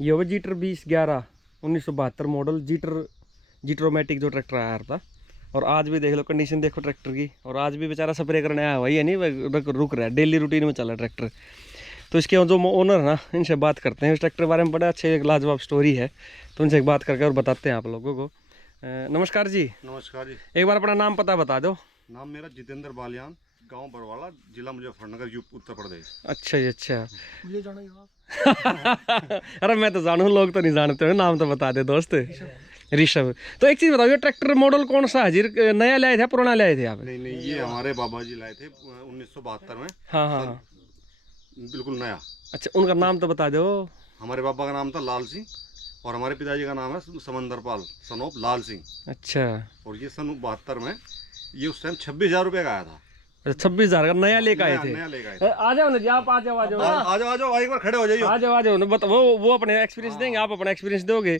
ये होगा jitter 2011 1972 model जीट्रोमेटिक जो ट्रैक्टर आया था। और आज भी देख लो कंडीशन देखो ट्रैक्टर की, और आज भी बेचारा स्प्रे करने आया हुआ, ये नहीं रुक रहा है, डेली रूटीन में चल रहा है ट्रैक्टर। तो इसके जो ओनर ना, इनसे बात करते हैं। इस ट्रैक्टर के बारे में बड़ा अच्छे एक लाजवाब स्टोरी है, तो उनसे बात करके और बताते हैं आप लोगों को। नमस्कार जी। नमस्कार जी। एक बार अपना नाम पता बता दो। नाम मेरा जितेंद्र बालियान, गांव बरवाला, जिला मुजफ्फरनगर, उत्तर प्रदेश। अच्छा जी, अच्छा। मुझे जाना है अरे मैं तो जानू, लोग तो नहीं जानते हो, नाम तो बता दे दोस्त। ऋषभ। तो एक चीज बताओ, ये ट्रैक्टर मॉडल कौन सा है जी? नया लाए थे पुराना लाए थे आप? नहीं, ये हमारे बाबा जी लाए थे 1972 में। हाँ हाँ हाँ, बिल्कुल नया। अच्छा, उनका नाम तो बता दो। हमारे बाबा का नाम था लाल सिंह, और हमारे पिताजी का नाम है समंदरपाल, सन ऑफ लाल सिंह। अच्छा। और ये सन 72 में, ये उस टाइम 26,000 रुपये का आया था। 26,000 का नया लेकर आए थे? नया लेकर आए थे। आ जाओ ना जी, आप आ जाओ, आ जाओ, आ जाओ, एक बार खड़े हो जाइए। आ जाओ, आ जाओ ना। वो अपने एक्सपीरियंस देंगे, आप अपना एक्सपीरियंस दोगे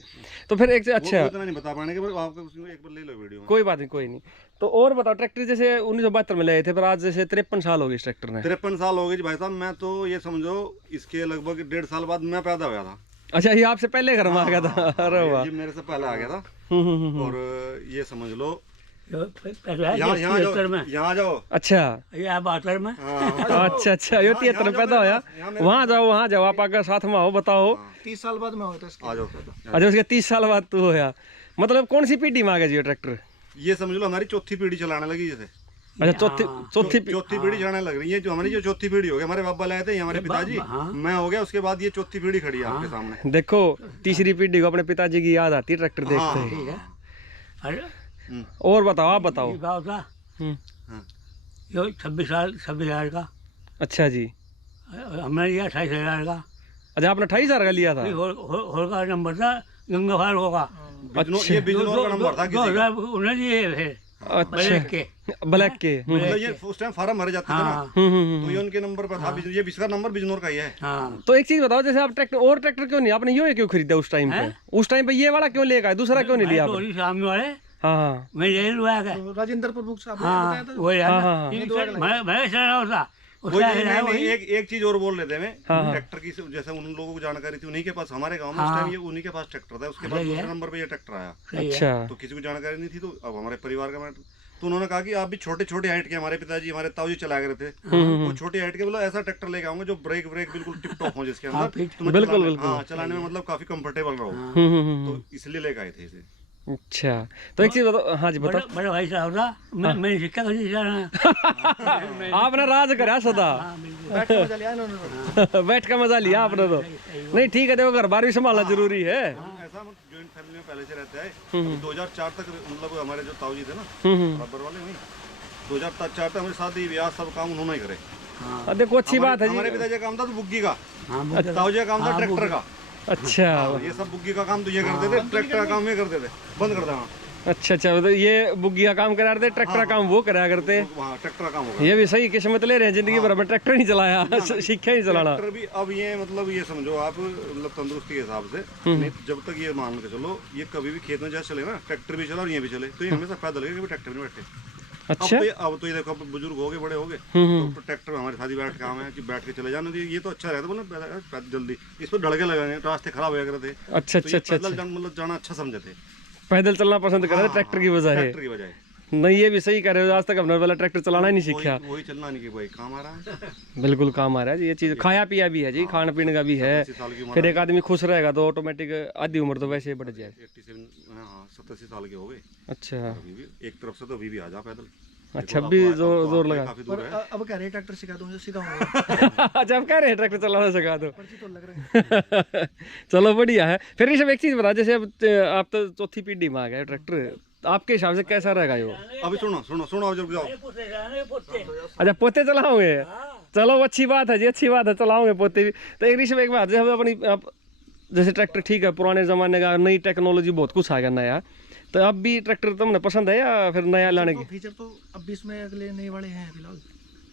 तो फिर एक अच्छा। इतना नहीं बता पाएंगे, आपको एक बार ले लो वीडियो में। कोई बात नहीं, कोई नहीं। तो और बताओ, ट्रैक्टर जैसे 1972 में लाए थे, पर आज जैसे 53 साल हो गए इस ट्रैक्टर ने। 53 साल हो गए जी भाई साहब। मैं तो ये समझो इसके लगभग 1.5 साल बाद मैं पैदा हुआ था। अच्छा, ये आपसे पहले घर में आ गया था? अरे वाह, ये मेरे से पहले आ गया था। और ये समझ लो, यहाँ जाओ। अच्छा, ये 72 में। अच्छा अच्छा, ये 73 में पैदा होया। वहाँ जाओ, वहाँ जाओ, आप आकर साथ में आओ, बताओ। 30 साल बाद में होता है। आ जाओ। अच्छा, उसके 30 साल बाद तू होया। मतलब कौन सी पीढ़ी में आ गया जी ये ट्रैक्टर? ये समझ लो हमारी चौथी पीढ़ी चलाने लगी जैसे। अच्छा, चौथी पीढ़ी चलाने लग रही है। जो हमारी चौथी पीढ़ी हो गई, हमारे बाबा लाए थे, हमारे पिताजी, मैं हो गया, उसके बाद ये चौथी पीढ़ी खड़ी है आपके सामने। देखो, तीसरी पीढ़ी को अपने पिताजी की याद आती है ट्रैक्टर देखते ही। और बताओ, आप बताओ। ये 26,000 का। अच्छा जी। हमने लिया 28,000 का। अच्छा, आपने 28,000 का लिया था? होगा नंबर था गंगा फार होगा। ये बिजनौर का नंबर था किसी का। उन्हें लिए थे अच्छा, ब्लैक के। मतलब ये उस टाइम फार्म भरे जाते थे ना, तो ये उनके नंबर पर था। ये इसका नंबर बिजनौर का ही है। तो एक चीज बताओ, जैसे आप ट्रैक्टर क्यों नहीं, आपने ये क्यों खरीदा उस टाइम पे? उस टाइम पे ये वाला क्यों लेकर आए, दूसरा क्यों नहीं लिया आपने? सामने वाले। हाँ, मैं यही लुआ गया। राजेंद्र प्रमुख साहब ने हाँ, बताया था। वो यार हाँ, मैं चला रहा था। एक चीज और बोल लेते हैं। ट्रैक्टर की जैसे उन लोगों को जानकारी थी, उन्हीं के पास, हमारे गांव में उस टाइम ये उन्हीं के पास ट्रैक्टर था। उसके बाद दूसरे नंबर पे ये ट्रैक्टर आया। अच्छा। तो किसी को जानकारी नहीं थी, तो अब हमारे परिवार का मैटर, तो उन्होंने कहा कि आप भी छोटे छोटे हाइट के, हमारे पिताजी, हमारे ताऊ जी चला गए थे, वो छोटी हाइट के, बोला ऐसा ट्रैक्टर लेके आऊंगा जो ब्रेक बिल्कुल टिप टॉप हो, जिसके अंदर बिल्कुल चलाने में मतलब काफी कंफर्टेबल रहो। तो इसलिए लेके आए थे इसे। अच्छा, तो एक चीज बताओ। हाँ जी, बताओ। बड़ा भाई साहब था, मैंने शिक्षा कभी चलाना। आपने राज करा सदा, बैठ के मजा लिया इन्होंने। बैठ का मजा लिया आपने तो। नहीं ठीक है, देखो घर बार भी संभालना जरूरी है। ऐसा जॉइंट फैमिली में पहले से रहता है। 2004 तक मतलब हमारे जो ताऊ जी थे ना, बराबर वाले नहीं, 2004 तक हमारे साथ ही ब्याह सब काम उन्होंने ही करे। देखो, अच्छी बात है जी। हमारे पिताजी का काम था तो बुग्गी का, ताऊ जी का काम था ट्रैक्टर का। अच्छा, ये सब बुग्गी का काम तो ये करते थे, ट्रैक्टर का काम ये करते थे, बंद कर देना। अच्छा अच्छा, तो ये बुग्गी का काम करा रहे थे, ट्रैक्टर का काम वो करा करते। ट्रैक्टर का काम होगा। ये भी सही किस्मत ले रहे हैं, जिंदगी भर में ट्रैक्टर नहीं चलाया, सीखा ही चलाना। ट्रैक्टर भी अब ये मतलब ये समझो आप, मतलब तंदुरुस्ती के हिसाब से, नहीं जब तक ये मान के चलो, ये कभी भी खेत में जैसे चले ना, ट्रैक्टर भी चला और ये भी चले, तो ये हमेशा पैदल है, कभी ट्रैक्टर में बैठे। अच्छा, अब तो ये देखो, अब बुजुर्ग हो गए, बड़े हो गए, तो ट्रैक्टर हमारे साथ ही बैठ काम है कि बैठ के चले जाने, ये तो अच्छा रहता, बोले जल्दी इस पर ढड़के लगाने, रास्ते खराब हो करते थे। अच्छा अच्छा अच्छा, मतलब जाना अच्छा समझे थे, पैदल चलना पसंद कर रहे ट्रैक्टर की बजाय। ट्रैक्टर की बजाय। नहीं, ये भी सही कर रहे हो, आज तक हमने वाला ट्रैक्टर चलाना ही नहीं सीखा। वही चलना नहीं कि भाई काम आ रहा है। बिल्कुल काम आ रहा है जी, ये चीज़ खाया पिया भी है जी, खाने पीने का भी है। फिर एक आदमी खुश रहेगा तो ऑटोमेटिक आधी उम्र तो वैसे ही बढ़ जाए। 87 साल के हो गए। अच्छा, एक तरफ से तो अभी भी आ जा पैदल। अच्छा, अभी जोर लगा। अब कह रहे ट्रैक्टर सिखा दूंगा, सीधा होगा। अच्छा, अब कह रहे हैं ट्रैक्टर चलाना सिखा दो। पर्ची तो लग रहा है। चलो बढ़िया है। फिर ये सब एक चीज़ बता, जैसे अब आप तो चौथी पीढ़ी में आ गए ट्रैक्टर, आपके हिसाब से कैसा रहेगा ये? अभी सुनो जब जाओ। अच्छा, पोते चलाओगे? चलो अच्छी बात है जी, अच्छी बात है, चलाओगे पोते भी। तो एक ऋषभ, एक बात, जैसे अपनी जैसे ट्रैक्टर ठीक है, पुराने ज़माने का, नई टेक्नोलॉजी बहुत कुछ आ गया नया, तो अब भी ट्रैक्टर तुमने पसंद है या फिर नया लाने की? फीचर तो अब भी इसमें अगले नए वाले हैं फिलहाल।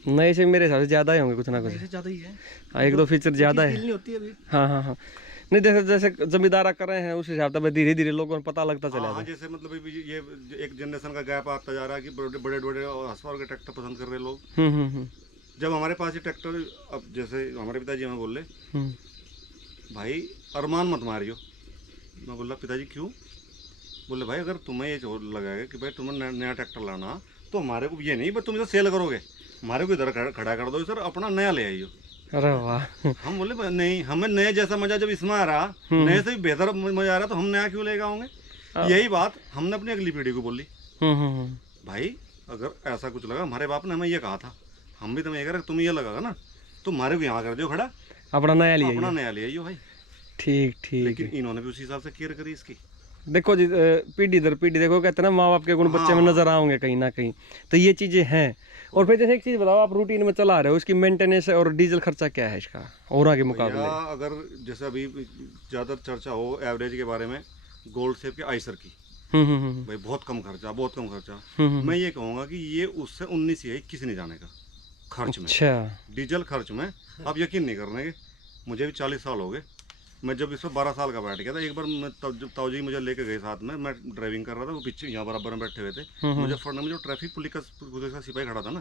नए से मेरे हिसाब से ज़्यादा ही होंगे, कुछ ना कुछ। नए से ज़्यादा ही है। हाँ, एक दो फीचर ज़्यादा है। नहीं होती अभी। हाँ हाँ हाँ, नहीं जैसे जैसे जमींदारा कर रहे हैं उस हिसाब से धीरे धीरे लोगों को पता लगता चला हाँ, जैसे मतलब ये एक जनरेशन का गैप आता जा रहा है कि बड़े बड़े हॉर्सपावर के ट्रैक्टर पसंद कर रहे लोग। जब हमारे पास ये ट्रैक्टर, अब जैसे हमारे पिताजी हमें बोल रहे भाई अरमान मत मारियो। मैं बोला पिताजी क्यों? बोले भाई अगर तुम्हें ये जो लगेगा कि भाई तुम्हें नया ट्रैक्टर लाना, तो हमारे को ये नहीं बस तुम इसे सेल करोगे, हमारे को इधर खड़ा कर दो सर, अपना नया ले आइयो। अरे वाह। हम बोले भाई नहीं, हमें नए जैसा मजा जब इसमें आ रहा, नए से भी बेहतर मजा आ रहा, तो हम नया क्यों लेके आओगे? यही बात हमने अपनी अगली पीढ़ी को बोली। भाई अगर ऐसा कुछ लगा, हमारे बाप ने हमें ये कहा था, हम भी तुम्हें ये कह रहे तुम ये लगागा ना, तुम्हारे को यहाँ कर दो खड़ा, अपना नया लिया। अपना नया ले आइयो भाई। ठीक ठीक। लेकिन इन्होंने भी उसी हिसाब से केयर करी इसकी। देखो जी, पीढ़ी दर पीढ़ी देखो, कहते हैं ना माँ बाप के गुण बच्चे में नजर आओगे कहीं ना कहीं, तो ये चीजें हैं। और फिर जैसे एक चीज बताओ, आप रूटीन में चला रहे हो, इसकी मेंटेनेंस और डीजल खर्चा क्या है इसका और के मुकाबले? अगर जैसे अभी ज्यादा चर्चा हो एवरेज के बारे में, गोल्ड शेप के आइसर की, भाई बहुत कम खर्चा, बहुत कम खर्चा। मैं ये कहूँगा कि ये उससे 19 या 21 नहीं जाने का खर्च में। अच्छा। डीजल खर्च में आप यकीन नहीं करने के, मुझे भी 40 साल हो गए। मैं जब इसमें 12 साल का बैठ गया था, एक बार मैं जब ताऊजी मुझे लेके गए साथ में, मैं ड्राइविंग कर रहा था, वो पीछे यहाँ बराबर में बैठे हुए थे। मुझे फड़ने में जो ट्रैफिक पुलिस का सिपाही खड़ा था ना,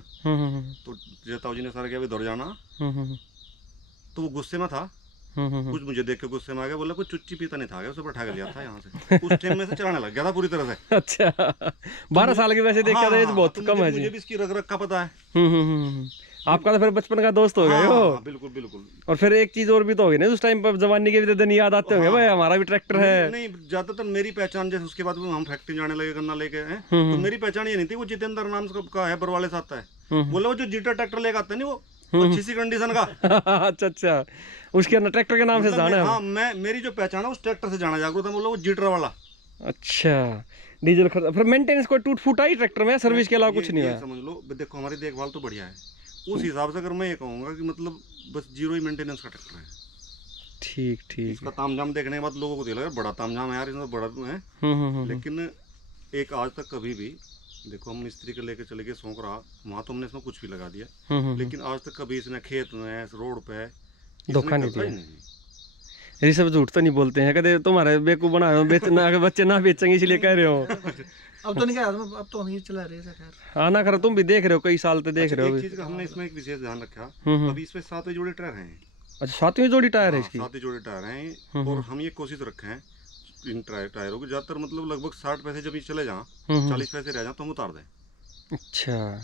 तो जब ताऊजी ने सारा किया भी दौड़ जाना, तो वो गुस्से में था, कुछ मुझे देख के गुस्से में आ गया, बोला कुछ चुच्ची पीता नहीं था, उसे बैठा के लिया था यहाँ से, उस टाइम में से चलाने लग गया था पूरी तरह से। अच्छा, 12 साल के वैसे देखा था, बहुत कम है जी। मुझे भी इसकी रग रग का पता है। आपका तो फिर बचपन का दोस्त हो गए हो। बिल्कुल बिल्कुल। और फिर एक चीज और भी तो होगी ना, उस टाइम पर जवानी के भी तो दिन याद आते होंगे, भाई हमारा भी ट्रैक्टर है। नहीं, ज्यादातर मेरी पहचान, जैसे उसके बाद हम फैक्ट्री जाने लगे, गन्ना लेके हैं, तो मेरी पहचान ये नहीं थी। वो जितेंद्र नाम का है, बरवाले से आता है, बोला वो जो जीटर ट्रैक्टर लेके आता है नहीं, वो अच्छी सी कंडीशन का। अच्छा अच्छा, उसके ट्रैक्टर के नाम से जाना है। हाँ, मेरी जो पहचान है उस ट्रैक्टर से जाना जागरूक था, बोला वो जीटर वाला। अच्छा, डीजल खर्चा, फिर मेंटेनेंस कोई टूट फूटा ही ट्रैक्टर में, सर्विस के अलावा कुछ नहीं है। समझ लो, देखो हमारी देखभाल तो बढ़िया है, उस हिसाब से अगर मैं ये कहूँगा कि मतलब बस जीरो ही मेंटेनेंस का ट्रैक्टर है। ठीक ठीक। इसका तामझाम देखने के बाद लोगों को लगा बड़ा तामझाम है यार, इसमें बड़ा है। लेकिन एक आज तक कभी भी, देखो हम मिस्त्री के लेके चले गए सौंक रहा, वहाँ तो हमने इसमें कुछ भी लगा दिया, लेकिन आज तक कभी इसने खेत में, रोड पे धोखा नहीं दिया। ये सब झूठ तो नहीं बोलते हैं, कहते तुम्हारे बेवकूफ बना रहे हो, बेचना बच्चे ना बेचेंगे इसलिए कह रहे हो। अब तो नहीं कहा, अब तो हम ये चला रहे हैं। हाँ ना, खैर तुम भी देख रहे हो, कई साल से देख रहे हो। एक चीज का हमने इसमें एक विशेष ध्यान रखा, अभी इसमें 7 जोड़े टायर हैं। अच्छा, 7वीं जोड़ी टायर है इसकी? 7 जोड़े टायर हैं, और हम ये कोशिश रखे हैं इन टायरों को ज्यादातर मतलब लगभग 60 पैसे जब ये चले जाएं, 40 पैसे रह जाए तो हम उतार दें। अच्छा,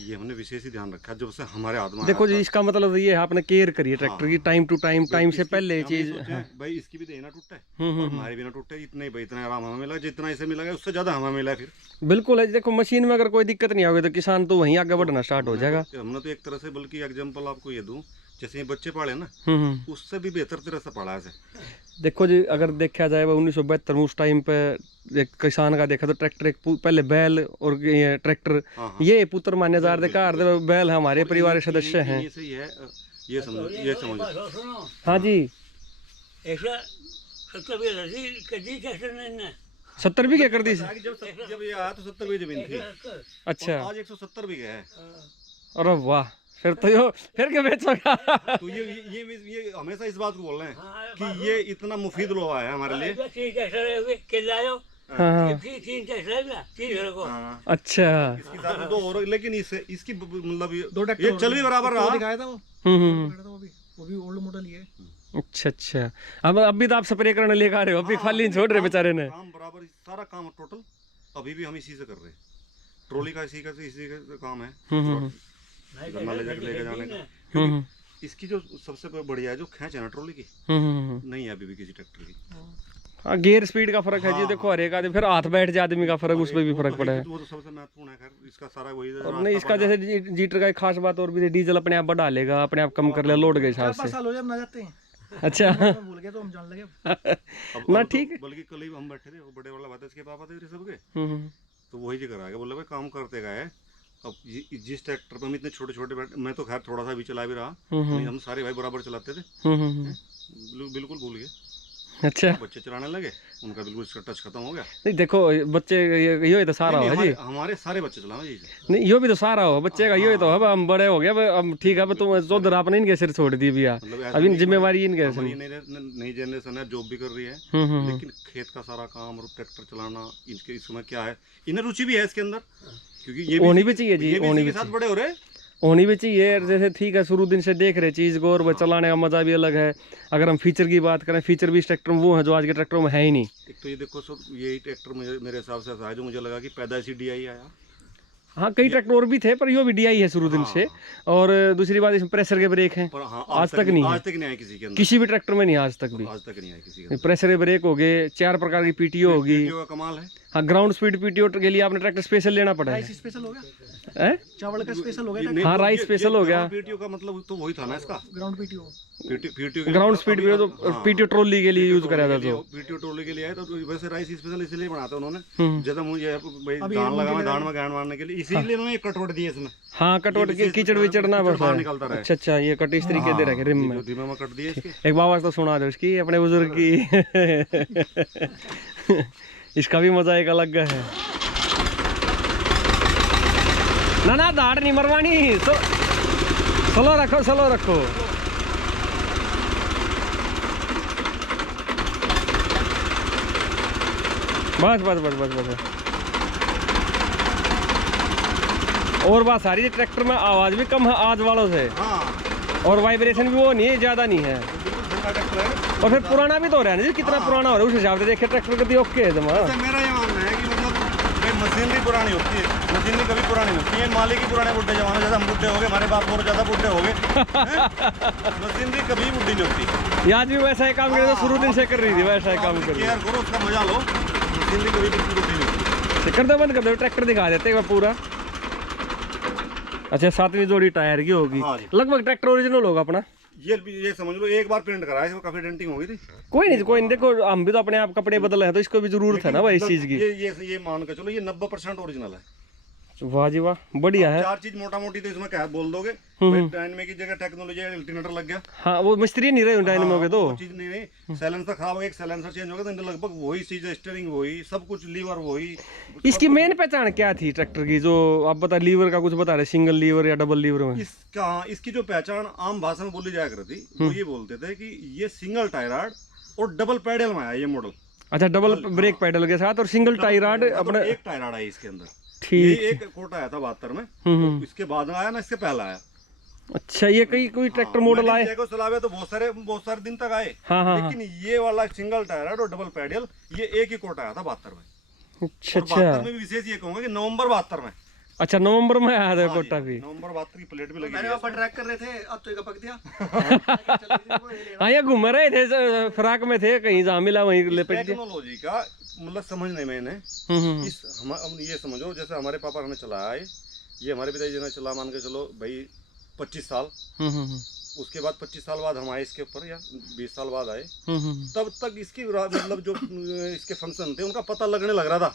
ये हमने विशेष ही ध्यान रखा जब से हमारे हाथ में। देखो जी, इसका मतलब ये है आपने केयर करी है ट्रैक्टर की, टाइम टू टाइम, टाइम से पहले ये चीज। भाई इसकी भी देना टूटा है और हमारे भी ना टूटे, इतना ही भाई, इतना आराम हमें मिला, जितना इसे मिला उससे ज्यादा हमें मिला। फिर बिल्कुल है, देखो मशीन में अगर कोई दिक्कत नहीं होगी तो किसान तो वहीं आगे बढ़ना स्टार्ट हो जाएगा। हमने तो एक तरह से, बल्कि एग्जांपल आपको ये दूं, जैसे ये बच्चे पाले ना, उससे भी बेहतर तरह से पाला है। देखो जी, अगर देखा जाए 1972 में, उस टाइम पे एक किसान का देखा तो ट्रैक्टर एक पहले बैल और ये ट्रैक्टर, ये पुत्र मान्य जार देखा, बैल हमारे परिवार के सदस्य हैं। ये समझो। हाँ जी, 70 बीघे कर दी। जब ये आया तो 70 बीघे जमीन थी। अच्छा, आज 170 बीघे है। अरे वाह, फिर तो यो फिर क्या बेचोगा? तो ये हमेशा इस बात को बोल रहे हैं कि ये इतना मुफीद लोहा है हमारे लिए। अच्छा, इसके साथ 2 और, लेकिन इसकी मतलब ये चल भी बराबर रहा। दिखाया था वो भी ओल्ड मॉडल ही है। अच्छा अच्छा, अब भी तो आप स्प्रे करने लेकर आ रहे हो, अभी खाली नहीं छोड़ रहे बेचारे ने। काम बराबर, सारा काम टोटल अभी भी हम इसी से कर रहे हैं। ट्रॉली का इसी का काम है, गन्ना लेके जाने का। इसकी जो सबसे बढ़िया है जो खेच है ना ट्रॉली की, नहीं है अभी भी किसी ट्रैक्टर की। हाँ, गियर स्पीड का फर्क है जी, देखो हर एक आदमी, फिर हाथ बैठ जाए आदमी का फर्क, उस पर भी फर्क पड़ा है। वो तो सबसे महत्वपूर्ण है, खैर इसका सारा वही है। और नहीं, इसका जैसे जीटर का एक खास बात और भी, डीजल अपने आप बढ़ा लेगा, अपने आप कम कर लेगा लोड के हिसाब से। 4-5 साल हो जाए, हम ना जाते हैं। अच्छा, भूल गए तो हम जान लगे ना, ठीक है। बल्कि कल ही हम बैठे थे, वो बड़े वाला बात है, इसके पापा थे सबके, तो वही जगह आ गया, बोला भाई काम करते गए। अब जिस ट्रैक्टर पर हम इतने छोटे छोटे बैठे, मैं तो खैर थोड़ा सा भी चला भी रहा, हम सारे भाई बराबर चलाते थे, बिल्कुल भूल गए। अच्छा, बच्चे चलाने लगे, उनका बिल्कुल इसका टच खत्म हो गया। नहीं देखो बच्चे, यो तो सारा हो जी, हमारे सारे बच्चे चलाना जी। नहीं, यो भी तो सारा हो बच्चे का, यो तो अब हम बड़े हो गए, अब ठीक है, अब तुम चौधर आपने इनके सिर छोड़ दी भैया, अभी जिम्मेवारी इनके सिर। नई जनरेशन है, जॉब भी कर रही है, लेकिन खेत का सारा काम और ट्रैक्टर चलाना, इनके इसमें क्या है, इन्हें रुचि भी है इसके अंदर, क्योंकि ये होनी भी चाहिए जी, होनी भी साथ बड़े हो रहे। होनी भी चाहिए। जैसे ठीक है, शुरू दिन से देख रहे चीज़ को, और वो चलाने का मज़ा भी अलग है। अगर हम फीचर की बात करें, फीचर भी इस ट्रैक्टर में वो है जो आज के ट्रैक्टरों में है ही नहीं। एक तो ये देखो सर, यही ट्रैक्टर मुझे मेरे हिसाब से ऐसा है जो मुझे लगा कि पैदाइशी DI आया। हाँ, कई ट्रैक्टर और भी थे पर यो भी DI है शुरू दिन से। और दूसरी बात, इसमें प्रेशर के ब्रेक हैं, पर हाँ, आज तक नहीं है। आज तक नहीं आया किसी के अंदर, किसी भी ट्रैक्टर में नहीं आज तक भी। आज तक नहीं आया किसी के अंदर। प्रेशर के ब्रेक हो गए, 4 प्रकार की PTO होगी। PTO का कमाल है। हाँ, ग्राउंड स्पीड PTO के लिए आपने ट्रैक्टर स्पेशल लेना पड़ा है। राइस स्पेशल हो गया, हैं? चावल का स्पेशल हो गया, हाँ, राइस स्पेशल हो गया। PTO का मतलब तो वही था ना इसका, ground PTO. PTO ground speed पे तो PTO ट्रॉली के लिए यूज करा था। तो PTO ट्रोली के लिए है, तो वैसे राइस स्पेशल इसलिए बनाते उन्होंने, हम्म। जैसा मुझे भाई गान लगाना, गान में गान मारने के लिए, इसीलिए उन्होंने एक कटवट दिए इसमें। हाँ, कटवट के कीचड़ विचड़ ना बस बाहर निकलता रहे। अच्छा अच्छा, ये कट इस तरीके दे रखे रिम में। जो धीमे में कट दिए इसके। एक बात तो सुना दो इसकी, अपने बुजुर्ग की। इसका भी मजा एक अलग है। ना ना, दाढ़ नहीं मरवानी, स्लो रखो, स्लो रखो। बस बस बस बस बस। और बात सारी, ट्रैक्टर में आवाज भी कम है आज वालों से, हाँ, और वाइब्रेशन भी वो नहीं है, ज्यादा नहीं है। बिल्कुल ठंडा ट्रैक्टर है। और फिर पुराना भी तो हो रहा है ना जी, कितना पुराना हो रहा है उस हिसाब से देखे ट्रैक्टर कभी ओके है जमा। वैसे मेरा ये मानना है कि मतलब भाई मशीनरी पुरानी होती है, मशीनरी कभी पुरानी नहीं होती है। मालिक ही पुराने बुढ़े जमाने, जैसे हम बुढ़े हो गए, हमारे बाप और ज्यादा बुढ़े हो गए। मशीनरी कभी बुढ़ी नहीं होती। ये आज भी वैसा ही काम करे तो शुरू दिन से कर रही थी, वैसा ही काम कर रही केयर करो, उसका मजा लो। मशीनरी कभी बुढ़ी नहीं होती। है। कर दो, बंद कर दो, ट्रैक्टर दिखा देते हैं पूरा। अच्छा, 7वीं जोड़ी टायर की होगी। हाँ जी। लगभग ट्रैक्टर ओरिजिनल होगा अपना। ये समझ लो, एक बार पेंट कराया, इसमें काफी डेंटिंग हो गई थी। कोई नहीं, कोई नहीं, देखो हम भी तो अपने आप कपड़े बदल हैं, तो इसको भी जरूरत है ना भाई इस चीज की। ये मान के चलो, ये 90% ओरिजिनल है। वाह जी वाह, बढ़िया है। 4 चीज मोटा मोटी तो इसमें क्या है बोल दोगे, डायनेमिक की जगह टेक्नोलॉजी अल्टरनेटर लग गया। हाँ, वो मिस्त्री नहीं रहे डायनेमो के तो। वो चीज नहीं, साइलेंसर खराब हो गया, एक साइलेंसर चेंज हो गया, तो इनका लगभग वही चीज है, स्टीयरिंग वही, सब कुछ, लीवर वही। इसकी मेन पहचान क्या थी ट्रैक्टर की, जो आप बता, लीवर का कुछ बता रहे, सिंगल लीवर या डबल लीवर में? इसकी जो पहचान आम भाषा में बोली जाया करती थी, वो ये बोलते थे कि ये सिंगल टायराड और डबल पैडल में आया ये मॉडल। अच्छा, डबल ब्रेक पैडल के साथ और सिंगल टायराड अपने। एक टायराड है इसके अंदर। ठीक। ये एक कोटा आया था 72 में, तो इसके बाद में आया ना, इसके पहले आया। अच्छा, ये कोई ट्रैक्टर मॉडल आए को चलावे तो बहुत सारे दिन तक आए। हाँ हाँ। लेकिन ये वाला सिंगल टायराड और डबल पैडल, ये एक ही कोटा आया था 72 में। अच्छा और अच्छा 72 में भी विशेष ये कहूंगा कि नवंबर 72 में। अच्छा, नवंबर में आया था हाँ कोटा जी, भी। नवंबर 72 की प्लेट भी लगी मैंने है। वहाँ पर ट्रैक कर रहे थे, अब तो एक पक दिया। हाँ, ये घूम रहे थे, फ्राक में थे, कहीं जहाँ मिला वहीं लेपट दिया। टेक्नोलॉजी का मतलब समझने में ने ये समझो, जैसे हमारे पापा ने चलाया है, ये हमारे पिताजी ने चला, मान के चलो भाई 25 साल। उसके बाद 25 साल बाद हम आए इसके ऊपर, या 20 साल बाद आए, तब तक इसकी मतलब जो इसके फंक्शन थे उनका पता लगने लग रहा था।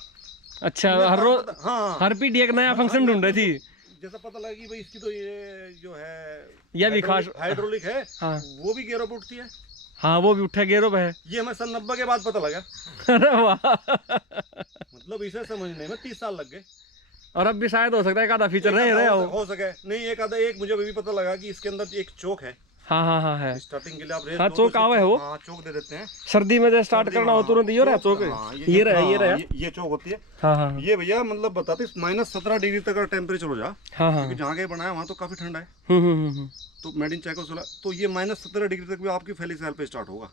अच्छा, हर रोज, हाँ, हर पीढ़ी एक नया फंक्शन ढूंढ रही थी। जैसा पता लगा कि भाई इसकी तो ये जो है, यह भी खास हाइड्रोलिक है, हाँ। वो भी गियर अप उठती है। हाँ, वो भी उठा गेरो है। ये हमें सन 90 के बाद पता लगा। अरे वाह। मतलब इसे समझने में 30 साल लग गए। और अब भी शायद हो सकता है एक आधा फीचर रहे हो सके नहीं, एक मुझे अभी भी पता लगा कि इसके अंदर एक चौक है। हाँ हाँ हाँ है, स्टार्टिंग के लिए आप रेस हाँ, चौक आवा है वो। हाँ, चौक दे देते हैं सर्दी में जब स्टार्ट करना हो तुरंत ये रहा चौक। ये रहा ये चौक होती है। हाँ हाँ ये भैया मतलब बताते -17 डिग्री तक का टेम्परेचर हो जा, हाँ हाँ। क्योंकि जहाँ के बनाया वहाँ तो काफी ठंडा है। तो मेड इन चेकोस्लोवाकिया, तो ये -17 डिग्री तक भी आपकी फैली सेल पे स्टार्ट होगा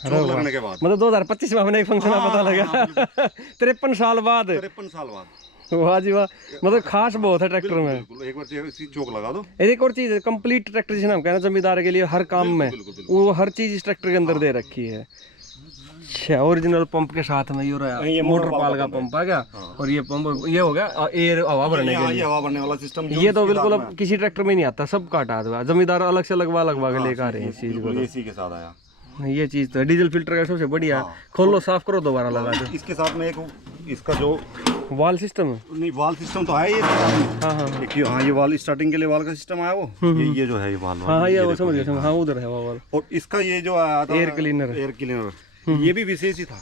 चौक लगने के बाद। मतलब 2025 में अपने एक फंक्शन में पता लगा। 53 साल बाद। 53 साल बाद। वाह जी वाह, मतलब खास बहुत है ट्रैक्टर में। बिल्कुल, एक बार चौक लगा दो। एक और चीज है, कंप्लीट ट्रैक्टर जिसे हम कहना जमींदार के लिए हर काम में वो हर चीज इस ट्रैक्टर के अंदर दे रखी है। अच्छा, ओरिजिनल पंप के साथ में ये मोटर पाल का पंप आ गया। और ये पंप ये हो गया एयर हवा भरने के लिए, हवा भरने वाला सिस्टम। ये तो बिल्कुल अब किसी ट्रैक्टर में नहीं आता, सब काटा हुआ। जमींदार अलग से लगवा के लेकर आ रहे हैं इस चीज को। एसी के साथ आया ये चीज तो डीजल फिल्टर का सबसे बढ़िया। खोलो, साफ करो, दोबारा लगा दो। इसके साथ में एक इसका जो वाल सिस्टम है, नहीं वाल सिस्टम तो है ये। हाँ हाँ देखिए, हाँ ये वाल स्टार्टिंग के लिए वाल का सिस्टम आया वो। ये जो है ये वाल। हाँ ये वो समझ गया। हाँ, उधर है वो वाल। और इसका ये जो आया था एयर क्लीनर, ये भी विशेष ही था।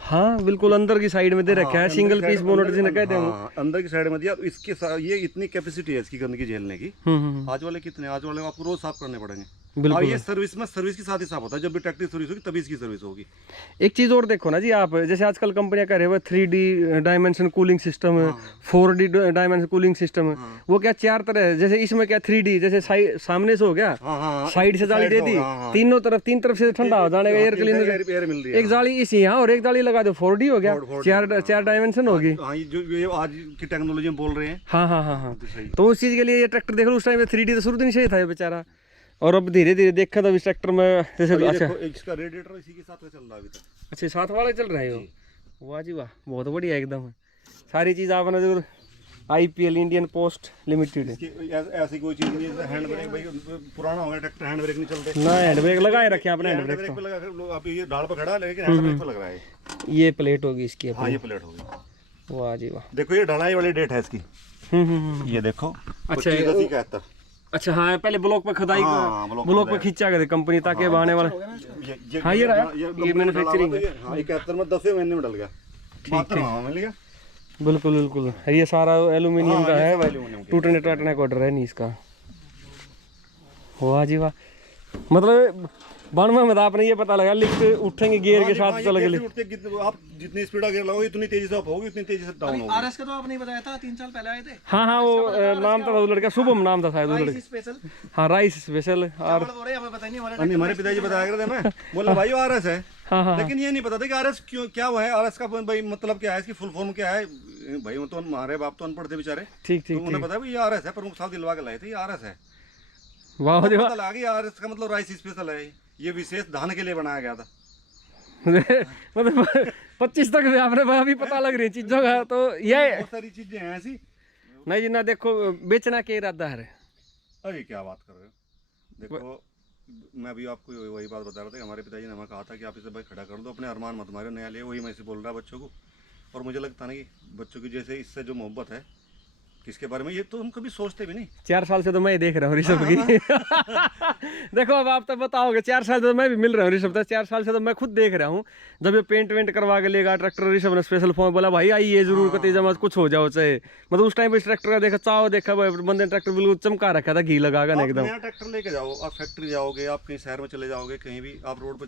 हाँ बिल्कुल, अंदर की साइड में दे रखा है, सिंगल पीस बोनट जिन्हें कहते हैं। अंदर की साइड में दिया। तो इसके ये इतनी कैपेसिटी है इसकी गंदगी झेलने की। आज वाले कितने, आज वाले आपको रोज साफ करने पड़ेंगे। बिल्कुल। और ये सर्विस में सर्विस के साथ हिसाब होता है, जब भी ट्रैक्टर की सर्विस होगी तभी इसकी सर्विस होगी। एक चीज़ और देखो ना जी आप, जैसे आजकल कंपनियां कर रहे हो 3D डायमेंशन कूलिंग सिस्टम है, 4D डायमेंशन कूलिंग सिस्टम है, वो क्या चार तरह है, जैसे इसमें क्या 3D जैसे सामने से हो गया, साइड से जाली दे दी, तीनों तरफ तीन तरफ से ठंडा हो जाने का एयर क्लीनर, एयर मिल रही है। एक जाली इसी यहाँ और एक जाली लगा दो 4D हो गया, चार डायमेंशन होगी। हाँ, ये जो ये आज की टेक्नोलॉजी में बोल रहे हैं। हाँ हाँ हाँ हाँ, तो सही। तो उस चीज़ के लिए ये ट्रैक्टर देख लो, उस टाइम पे 3D तो शुरू नहीं सही था ये बेचारा, और अब धीरे धीरे देखा तो इस ट्रैक्टर में जैसे ये अच्छा देखो, इसका रेडिएटर इसी के साथ का चल रहा है अभी तक। अच्छा साथ वाला चल रहा है वो, वाह जी वाह, बहुत बढ़िया एकदम। सारी चीज़ आपने जो IPL इंडियन पोस्ट लिमिटेड है, ऐसी कोई चीज नहीं है। हैंड ब्रेक भाई पुराना हो गया ट्रैक्टर, हैंड ब्रेक नहीं चलते ना हैंड ब्रेक लगाए रखे आपने, हैंड हैंड ब्रेक ब्रेक पे लगा कर आप ये ढाल पे खड़ा है, लेकिन हैंड ब्रेक पे लग रहा है। तो ये प्लेट होगी इसकी हाँ, अपनी, ये प्लेट होगी। वाह जी वाह। देखो ये ढलाई वाली डेट है इसकी, ये देखो। अच्छा, 25/10/71। अच्छा हाँ, पहले ब्लॉक पे खुदाई हाँ, ब्लॉक पे खींचा गया कंपनी ताकि अब आने वाला, हाँ ये रहा, ये मैन्युफैक्चरिंग है। हाँ, 71 में 10वें महीने में डल गया, 72 मिल गया। बिल्कुल बिल्कुल, ये सारा एल्यूमिनियम का है, टूटने टाटने का ऑर्डर है नहीं इसका। वाह जी वाह, मतलब 92 में आपने ये पता लगा लिफ्ट उठेंगे गियर के साथ चल गए, आप जितनी स्पीड गियर लगाओगे इतनी तेजी से अप होगी, इतनी तेजी से डाउन होगी। आरएस का तो आपने बताया था 3 साल पहले आए थे। हाँ हाँ, वो नाम था उस लड़का, शुभम नाम था शायद उस लड़के, स्पेशल हाँ राइस स्पेशल। और बोल रहे हमें पता नहीं, हमारे हमारे पिताजी बताया करते मैं बोला भाई आरएस है, हाँ हाँ लेकिन ये नहीं पता था कि आरएस क्यों, क्या वो है आरएस का भाई मतलब क्या है, इसकी फुल फॉर्म क्या है। भाई वो तो हमारे बाप तो अनपढ़ थे बेचारे, ठीक तो ठीक उन्हें पता है भाई ये आरएस है, प्रमुख साहब दिलवा के लाए थे ये आरएस है। वाह जी वाह, पता लगा कि आरएस का मतलब राइस स्पेशल है, ये विशेष धान के लिए बनाया गया था। मतलब 25 तक भी आपने अभी पता लग रही चीज़ों का, तो ये बहुत सारी चीजें हैं ऐसी। नहीं जी ना, देखो बेचना के इरादा है। अरे क्या बात कर रहे हो, देखो मैं अभी आपको वही बात बता रहा था कि हमारे पिताजी ने हमें कहा था कि आप इसे भाई खड़ा कर दो, अपने अरमान मत मारो, नया ले, वही मैं इसे बोल रहा बच्चों को। और मुझे लगता नहीं कि बच्चों की जैसे इससे जो मोहब्बत है किसके बारे में, ये तो हम कभी सोचते भी नहीं। 4 साल से तो मैं देख रहा हूँ ऋषभ की। देखो अब आप तो बताओगे, 4 साल से तो मैं भी मिल रहा हूँ ऋषभ से, 4 साल से तो मैं खुद देख रहा हूँ। जब ये पेंट वेंट करवा के लेगा ट्रैक्टर, ऋषभ ने स्पेशल फोन बोला भाई आइए जरूर कती जमा कुछ हो जाओ चाहे, मतलब उस टाइम पे इस ट्रैक्टर का देखा चाव देखा भाई, बंदे ट्रैक्टर बिल्कुल चमका रखा था, घी लगागा ना आप एकदम। नया ट्रैक्टर लेके जाओ, आप फैक्ट्री जाओगे, आप कहीं शहर में चले जाओगे, कहीं भी आप रोड पे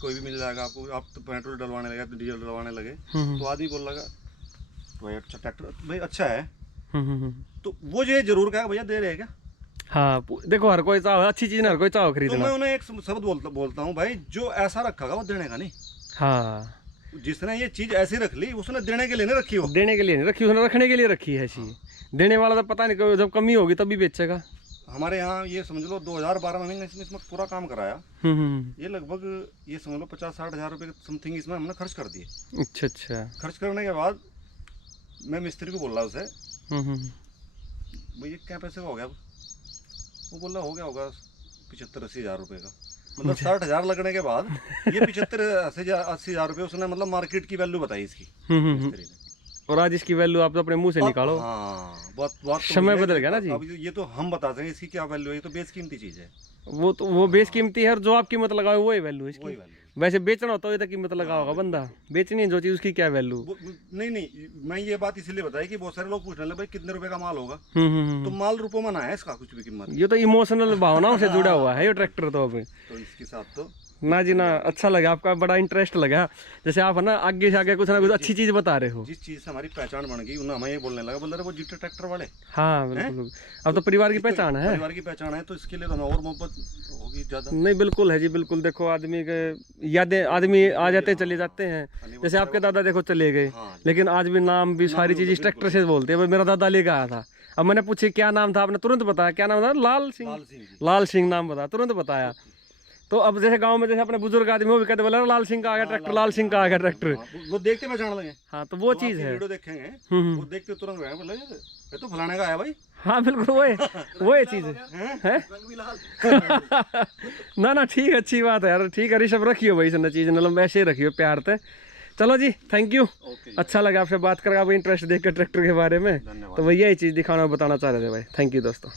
कोई भी मिल जाएगा आपको, आप तो पेट्रोल डलवाने लगे, तो डीजल डलवाने लगे, तो आदमी बोल लगा भाई अच्छा ट्रैक्टर भाई अच्छा है, तो वो ये जरूर कहा भैया दे रहे हैं क्या। हाँ देखो हर कोई चाहो अच्छी चीज ना, हर कोई चाहो तो खरीदना। मैं उन्हें एक शब्द बोलता हूँ भाई, जो ऐसा रखा वो देने का नहीं। हाँ, जिसने ये चीज ऐसी रख ली उसने देने के लिए नहीं रखी हो, देने के लिए नहीं रखी, उसने रखने के लिए रखी है ऐसी। देने वाला तो पता नहीं कब जब कमी होगी तभी बेचेगा। हमारे यहाँ ये समझ लो 2012 में हमने इसमें पूरा काम कराया, ये लगभग ये समझ लो 50-60 हज़ार रुपये समथिंग इसमें हमने खर्च कर दिए। अच्छा अच्छा। खर्च करने के बाद मैं मिस्त्री को बोल रहा उसे भैया क्या पैसे का हो गया, वो बोल रहा हो गया होगा 75-80 हज़ार रुपये का, मतलब 60 हज़ार लगने के बाद ये 75-80 हज़ार रुपये उसने मतलब मार्केट की वैल्यू बताई इसकी मिस्त्री ने। और आज इसकी वैल्यू आप तो अपने मुंह से निकालो। हाँ, बात समय बदल गया ना जी। अब ये तो हम बताते हैं इसकी क्या वैल्यू है, ये तो बेशकीमती चीज़ है। वो तो वो बेस कीमती है, और जो आप कीमत लगाओ वही वैल्यू इसकी। वही वैल्यू वैसे बेचना होता है तो कीमत लगा होगा बंदा, बेचनी है जो चीज उसकी क्या वैल्यू। नहीं मैं ये बात इसलिए बताई कि बहुत सारे लोग पूछने लगे भाई कितने रुपए का माल होगा, हम्म। तो माल रुपयों में ना है इसका कुछ भी कीमत, ये तो इमोशनल भावनाओं से जुड़ा हुआ है ये ट्रैक्टर तो अब। तो इसके साथ तो ना जी ना, अच्छा लगा, आपका बड़ा इंटरेस्ट लगा, जैसे आप है ना आगे से आगे कुछ ना कुछ अच्छी चीज बता रहे हो। जिस चीज़ से हमारी पहचान बन गई उन्हें हमें ये बोलने लगा, बोल रहे वो जीटे ट्रैक्टर वाले। हाँ बिल्कुल, अब तो परिवार की पहचान है। परिवार की पहचान है, तो इसके लिए तो हमें और मोहब्बत होगी ज़्यादा। नहीं बिल्कुल है जी, बिल्कुल। देखो आदमी के यादें, आदमी आ जाते चले जाते हैं, जैसे आपके दादा देखो चले गए, लेकिन आज भी नाम भी सारी चीज इस ट्रैक्टर से बोलते हैं। मेरा दादा लेकर आया था, अब मैंने पूछी क्या नाम था, आपने तुरंत बताया क्या नाम था, लाल सिंह नाम बताया, तुरंत बताया। तो अब जैसे गांव में जैसे अपने बुजुर्ग आदमी वो भी कहते बोला लाल सिंह का आ गया ट्रैक्टर, लाल सिंह का आ गया ट्रैक्टर। वो देखते पहचान लगे। हाँ तो वो चीज़ है, वीडियो देखेंगे वो देखते तुरंत गए बोले ये तो फलाने का है भाई। हाँ बिल्कुल वो चीज़ है। ना ठीक है, अच्छी बात है यार, ठीक है ऋषभ, रखियो भाई ना चीज़, मतलब ऐसे ही रखियो प्यार से। चलो जी, थैंक यू, अच्छा लगा आपसे बात करके, आपको इंटरेस्ट देख कर ट्रैक्टर के बारे में, तो भैया ये चीज़ दिखाना बताना चाह रहे थे भाई। थैंक यू दोस्तों।